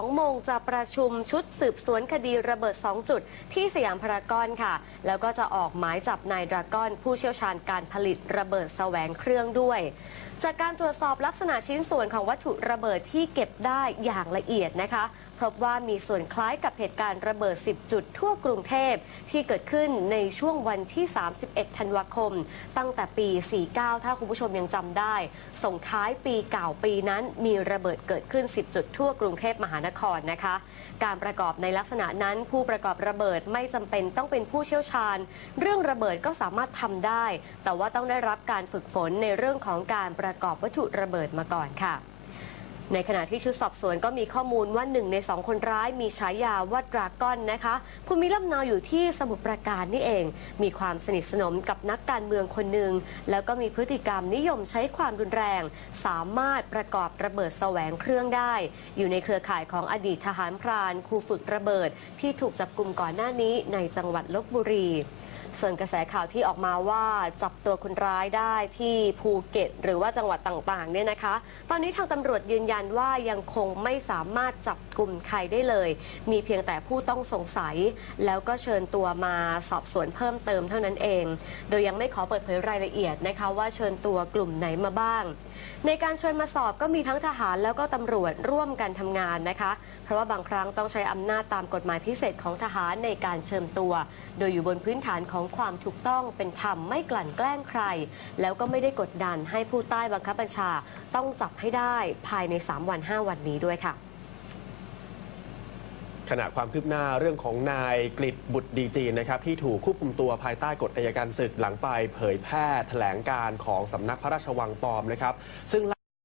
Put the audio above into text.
2โมงจะประชุมชุดสืบสวนคดีระเบิด 2 จุดที่สยามพารากอนค่ะ แล้วก็จะออกหมายจับนายดรากอน ผู้เชี่ยวชาญการผลิตระเบิดแสวงเครื่องด้วย จากการตรวจสอบลักษณะชิ้นส่วนของวัตถุระเบิดที่เก็บได้อย่างละเอียดนะคะ พบว่ามีส่วนคล้ายกับเหตุการณ์ระเบิด 10 จุดทั่วกรุงเทพที่เกิดขึ้นในช่วงวันที่ 31 ธันวาคม ตั้งแต่ปี 49 ถ้าคุณผู้ชมยังจำได้ ส่งท้ายปีเก่าปีนั้นมีระเบิดเกิดขึ้น 10 จุดทั่วกรุงเทพมหานครนครนะคะ การประกอบในลักษณะนั้น ผู้ประกอบระเบิดไม่จำเป็นต้องเป็นผู้เชี่ยวชาญ เรื่องระเบิดก็สามารถทำได้ แต่ว่าต้องได้รับการฝึกฝนในเรื่องของการประกอบวัตถุระเบิดมาก่อนค่ะ ในขณะที่ชุดสอบสวนก็มีข้อมูลว่าหนึ่งในสองคนร้ายมีฉายาว่าดราก้อนนะคะภูมิลำเนาอยู่ที่สมุทรปราการนี่เอง มีความสนิทสนมกับนักการเมืองคนหนึ่ง แล้วก็มีพฤติกรรมนิยมใช้ความรุนแรง สามารถประกอบระเบิดแสวงเครื่องได้ อยู่ในเครือข่ายของอดีตทหารพรานครูฝึกระเบิด ที่ถูกจับกลุ่มก่อนหน้านี้ในจังหวัดลบบุรีส่วนกระแสข่าวที่ออกมาว่าจับตัวคนร้ายได้ที่ภูเก็ต หรือว่าจังหวัดต่างๆเนี่ยนะคะ ตอนนี้ทางตำรวจยืนยันว่ายังคงไม่สามารถจับกลุ่มใครได้เลย มีเพียงแต่ผู้ต้องสงสัย แล้วก็เชิญตัวมาสอบสวนเพิ่มเติมเท่านั้นเอง โดยยังไม่ขอเปิดเผยรายละเอียดนะคะว่าเชิญตัวกลุ่มไหนมาบ้าง ในการเชิญมาสอบก็มีทั้งทหารแล้วก็ตำรวจร่วมกันทำงานนะคะ เพราะว่าบางครั้งต้องใช้อำนาจตามกฎหมายพิเศษของทหารในการเชิญตัว โดยอยู่บนพื้นฐานของความถูกต้องเป็นธรรมไม่กลั่นแกล้งใคร แล้วก็ไม่ได้กดดันให้ผู้ใต้บังคับบัญชาต้องจับให้ได้ภายใน3 วัน 5 วันนี้ด้วยค่ะขณะความคืบหน้าเรื่องของนายกฤษบุตรดีจีนนะครับที่ถูกควบคุมตัวภายใต้กฎอายการศึกหลังไปเผยแพร่แถลงการของสำนักพระราชวังปลอมนะครับซึ่ง